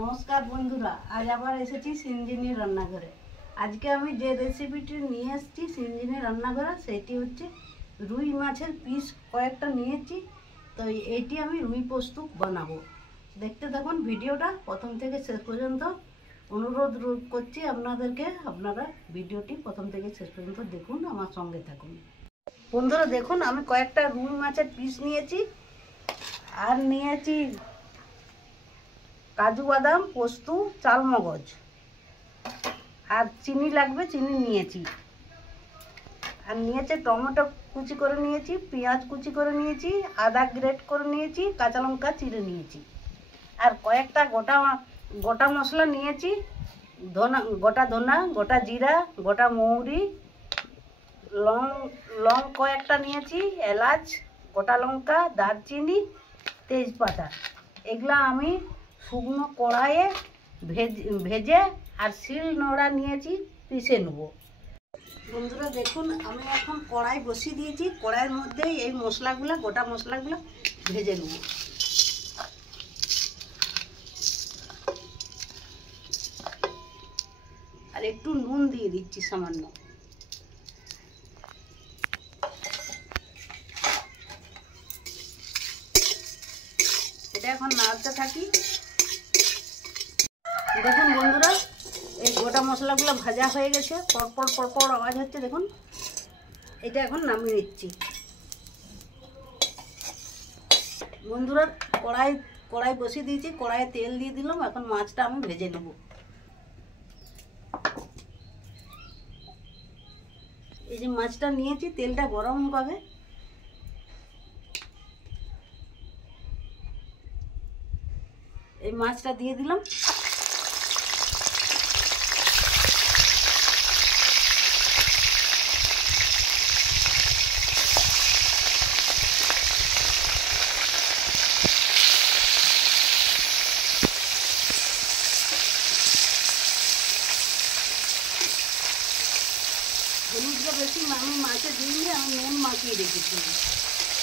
নমস্কার বন্ধুরা, আজ আবার এসেছি সিনজিনি রান্নাঘরে। আজকে আমি যে রেসিপিটি নিয়ে এসেছি সিনজিনি রান্নাঘরে সেটি হচ্ছে রুই মাছের পিস কয়েকটা নিয়েছি। তো এইটি আমি রুই পোস্ত বানাবো। দেখতে থাকুন ভিডিওটা প্রথম থেকে শেষ পর্যন্ত। অনুরোধ করছি আপনাদেরকে, আপনারা ভিডিওটি প্রথম থেকে শেষ পর্যন্ত দেখুন, আমার সঙ্গে থাকুন। বন্ধুরা দেখুন, আমি কয়েকটা রুই মাছের পিস নিয়েছি, আর নিয়েছি কাজু বাদাম, পোস্ত, চালমগজ, আর চিনি লাগবে, চিনি নিয়েছি। আর নিয়েছে টমেটো কুচি করে নিয়েছি, পেঁয়াজ কুচি করে নিয়েছি, আদা গ্রেট করে নিয়েছি, কাঁচা লঙ্কা চিড়ে নিয়েছি। আর কয়েকটা গোটা মশলা নিয়েছি, গোটা ধনা, গোটা জিরা, গোটা মৌরি, লং কয়েকটা নিয়েছি, এলাচ, গোটা লঙ্কা, দারচিনি, তেজপাতা। এগুলা আমি শুকনো কড়াইয়ে ভেজে আর শিল নোড়া নিয়েছি, পিষে নেব। বন্ধুরা দেখুন, আমি এখন কড়াই বসিয়ে দিয়েছি। কড়াইয়ের মধ্যে এই মশলাগুলো, গোটা মশলাগুলো ভেজে নেব। আর একটু নুন দিয়ে দিচ্ছি সামান্য। এটা এখন নাড়তে থাকি। দেখুন বন্ধুরা, এই গোটা মশলাগুলো ভাজা হয়ে গেছে, পরপর পরপর আওয়াজ হচ্ছে। দেখুন, এটা এখন নামিয়ে নিচ্ছি। বন্ধুরা কড়াই বসিয়ে দিয়েছি, কড়াইয়ে তেল দিয়ে দিলাম। এখন মাছটা আমি ভেজে নেব। এই যে মাছটা নিয়েছি, তেলটা গরম হবে। এই মাছটা দিয়ে দিলাম। হলুদটা বেশি আমি মাছে দিইনি, আমি নুন মাখিয়ে রেখেছি,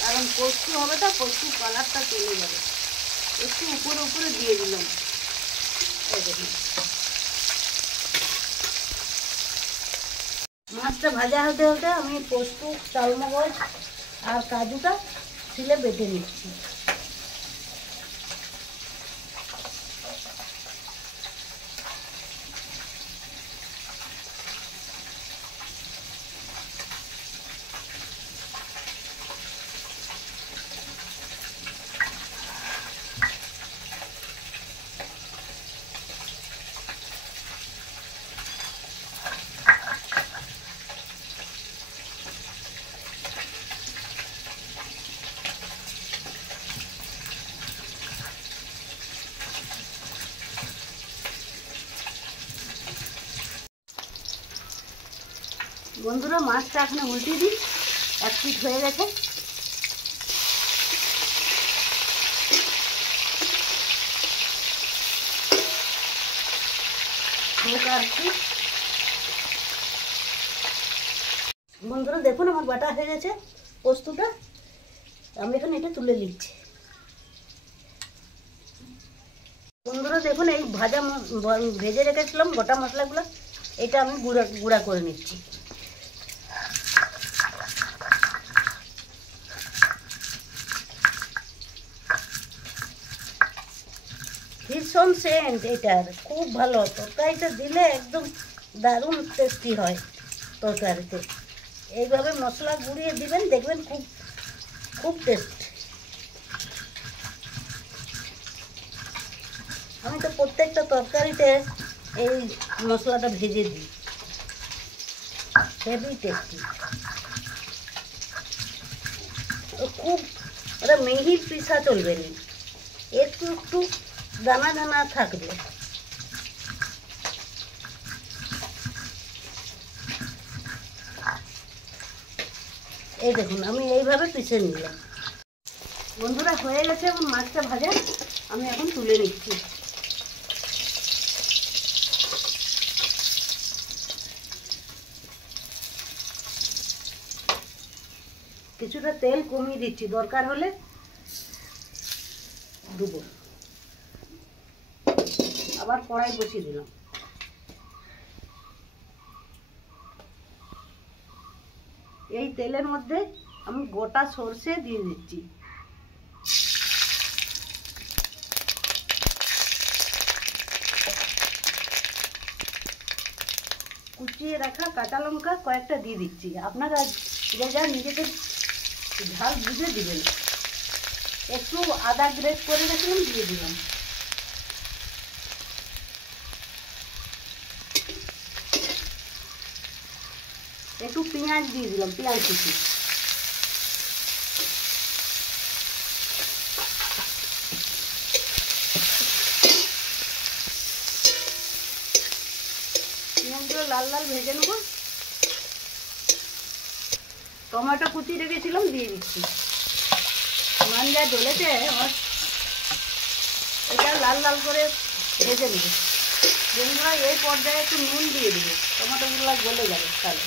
কারণ পোস্ত হবে তো, পোস্ত কালারটা চলে যাবে। একটু উপরে উপরে দিয়ে দিলাম। এই দেখুন, মাছটা ভাজা হতে হতে আমি পোস্ত, চালমগজ আর কাজুটা শিলে বেটে নিচ্ছি। বন্ধুরা মাছটা এখন উল্টিয়ে দিই। এক পিঠ হয়ে গেছে। বন্ধুরা দেখুন, আমার বাটা হয়ে গেছে পোস্তটা। আমি এখন এটা তুলে নিচ্ছি। বন্ধুরা দেখুন, এই ভেজে রেখেছিলাম গোটা মশলাগুলো, এটা আমি গুঁড়া করে নিচ্ছি। ভীষণ সেন্ট এটার, খুব ভালো। তরকারিটা দিলে একদম দারুণ টেস্টি হয় তরকারিতে। এইভাবে মশলা গুঁড়িয়ে দিবেন, দেখবেন খুব খুব টেস্ট। আমি তো প্রত্যেকটা তরকারিতে এই মশলাটা ভেজে দিই, হেভি টেস্টি। খুব ওটা মিহি পিসা চলবে না, একটু একটু দানা দানা থাকবে। এই দেখুন, আমি এইভাবে পিষে নিলাম। বন্ধুরা হয়ে গেছে এবং মাছটা ভাজা আমি এখন তুলে নিচ্ছি। কিছুটা তেল কমিয়ে দিচ্ছি, দরকার হলে দেবো। আবার কড়াই বসিয়ে দিলাম। এই তেলের মধ্যে আমি গোটা সর্ষে দিয়ে দিচ্ছি। কুচিয়ে রাখা কাঁচা লঙ্কা কয়েকটা দিয়ে দিচ্ছি। আপনারা যে যা নিজেদের ঝাল বুঝে দিবেন। একটু আদা গ্রেট করে রেখেছিলাম, দিয়ে দিলাম। একটু পেঁয়াজ দিয়ে দিলাম, পেঁয়াজ কুচি। পেঁয়াজগুলো লাল লাল ভেজে নেব। টমেটো কুচি রেখেছিলাম, দিয়ে দিচ্ছি। মান যা জ্বলেছে, এটা লাল লাল করে ভেজে নেব। বন্ধুরা এই পর্যায়ে একটু নুন দিয়ে দেবো, টমেটোগুলো গলে যাবে তাহলে।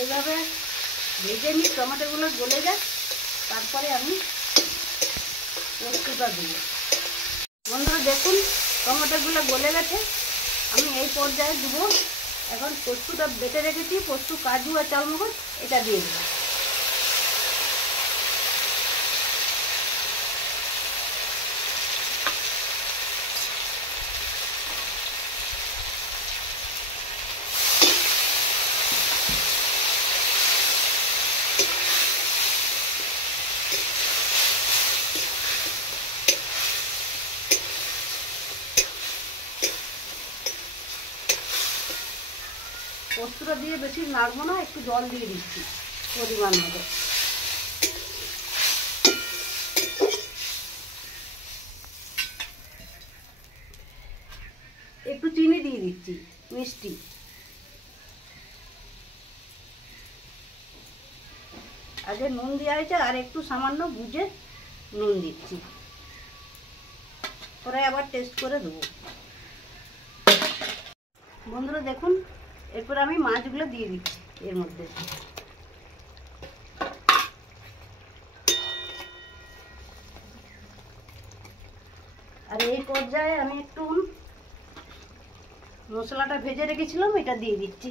এইভাবে ভেজে নিই, টমেটোগুলো গলে যায়, তারপরে আমি পোস্তটা দেবো। বন্ধুরা দেখুন টমেটোগুলো গলে গেছে। আমি এই পর্যায়ে দেবো এখন পোস্তটা বেটে রেখেছি, পোস্ত, কাজু আর চালমগজ, এটা দিয়ে দেবো। পোস্তটা দিয়ে বেশি নাড়বো না, একটু জল দিয়ে দিচ্ছি পরিমাণ মতো। একটু চিনি দিয়ে দিচ্ছি, মিষ্টি। আগে নুন দেওয়া হয়েছে, আর একটু সামান্য বুঝে নুন দিচ্ছি, পরে আবার টেস্ট করে দেবো। বন্ধুরা দেখুন এরপর আমি মাছগুলো দিয়ে দিচ্ছি এর মধ্যে। আর এই পর্যায়ে আমি একটু মশলাটা ভেজে রেখেছিলাম, এটা দিয়ে দিচ্ছি।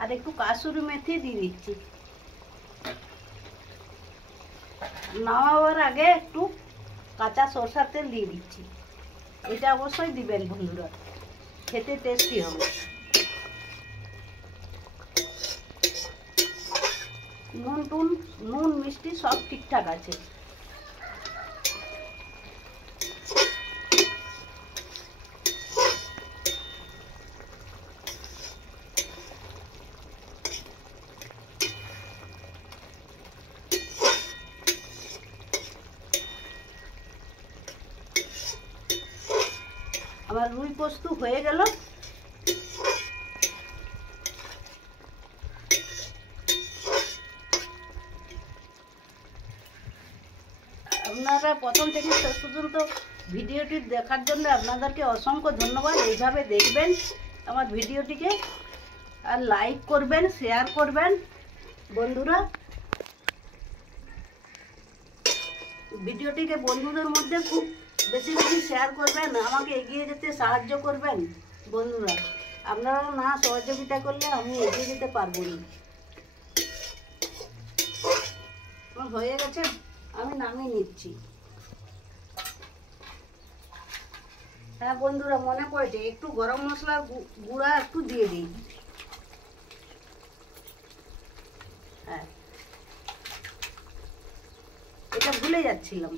আর একটু কাসুরি মেথি দিয়ে দিচ্ছি। নামাবার আগে একটু কাঁচা সরষের তেল দিয়ে দিচ্ছি। এটা অবশ্যই দিবেন বন্ধুরা, খেতে টেস্টি হবে। নুন মিষ্টি সব ঠিকঠাক আছে। আমার রুই পোস্ত হয়ে গেল। আপনারা প্রথম থেকে শেষ পর্যন্ত ভিডিওটি দেখার জন্য আপনাদেরকে অসংখ্য ধন্যবাদ। এইভাবে দেখবেন আমার ভিডিওটিকে, আর লাইক করবেন, শেয়ার করবেন। বন্ধুরা ভিডিওটিকে বন্ধুদের মধ্যে খুব বেশি বেশি শেয়ার করবেন, আমাকে এগিয়ে যেতে সাহায্য করবেন। বন্ধুরা আপনারা না সহযোগিতা করলে আমি এগিয়ে যেতে পারবো না। হয়ে গেছে, আমি নামিয়ে নিচ্ছি। হ্যাঁ বন্ধুরা মনে পড়েছে, একটু গরম মশলার গুঁড়া একটু দিয়ে দিই। হ্যাঁ এটা ভুলে যাচ্ছিলাম।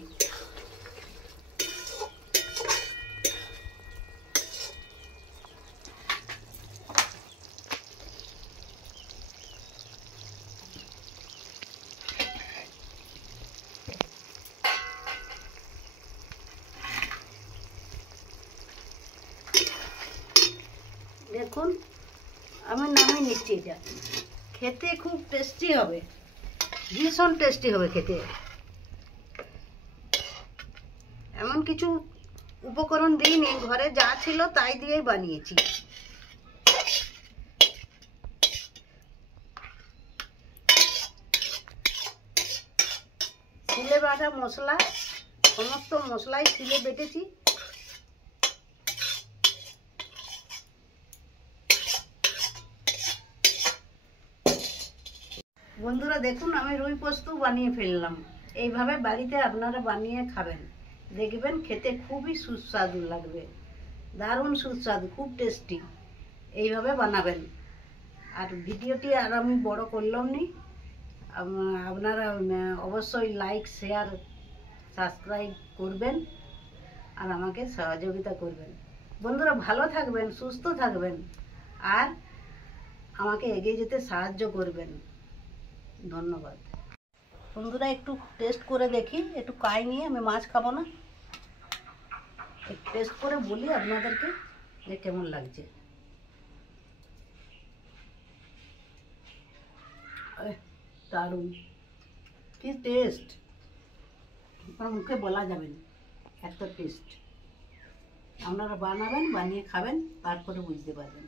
দেখুন আমি নামিয়ে নিচ্ছি। এটা খেতে খুব টেস্টি হবে, ভীষণ টেস্টি হবে খেতে। এমন কিছু উপকরণ দিইনি, ঘরে যা ছিল তাই দিয়েই বানিয়েছি। শিলে বাটা মশলা, সমস্ত মশলাই শিলে বেটেছি। বন্ধুরা দেখুন, আমি রুই পোস্ত বানিয়ে ফেললাম। এইভাবে বাড়িতে আপনারা বানিয়ে খাবেন, দেখবেন খেতে খুবই সুস্বাদু লাগবে, দারুণ সুস্বাদু, খুব টেস্টি। এইভাবে বানাবেন। আর ভিডিওটি আর আমি বড় করলাম নি, আপনারা অবশ্যই লাইক, শেয়ার, সাবস্ক্রাইব করবেন আর আমাকে সহযোগিতা করবেন। বন্ধুরা ভালো থাকবেন, সুস্থ থাকবেন আর আমাকে এগিয়ে যেতে সাহায্য করবেন। ধন্যবাদ। বন্ধুরা একটু টেস্ট করে দেখি, একটু কাই নিয়ে, আমি মাছ খাবো না, একটু টেস্ট করে বলি আপনাদেরকে যে কেমন লাগছে। দারুণ, কি টেস্ট, আপনার মুখে বলা যাবে না, এত টেস্ট। আপনারা বানাবেন, বানিয়ে খাবেন, তারপরে বুঝতে পারবেন।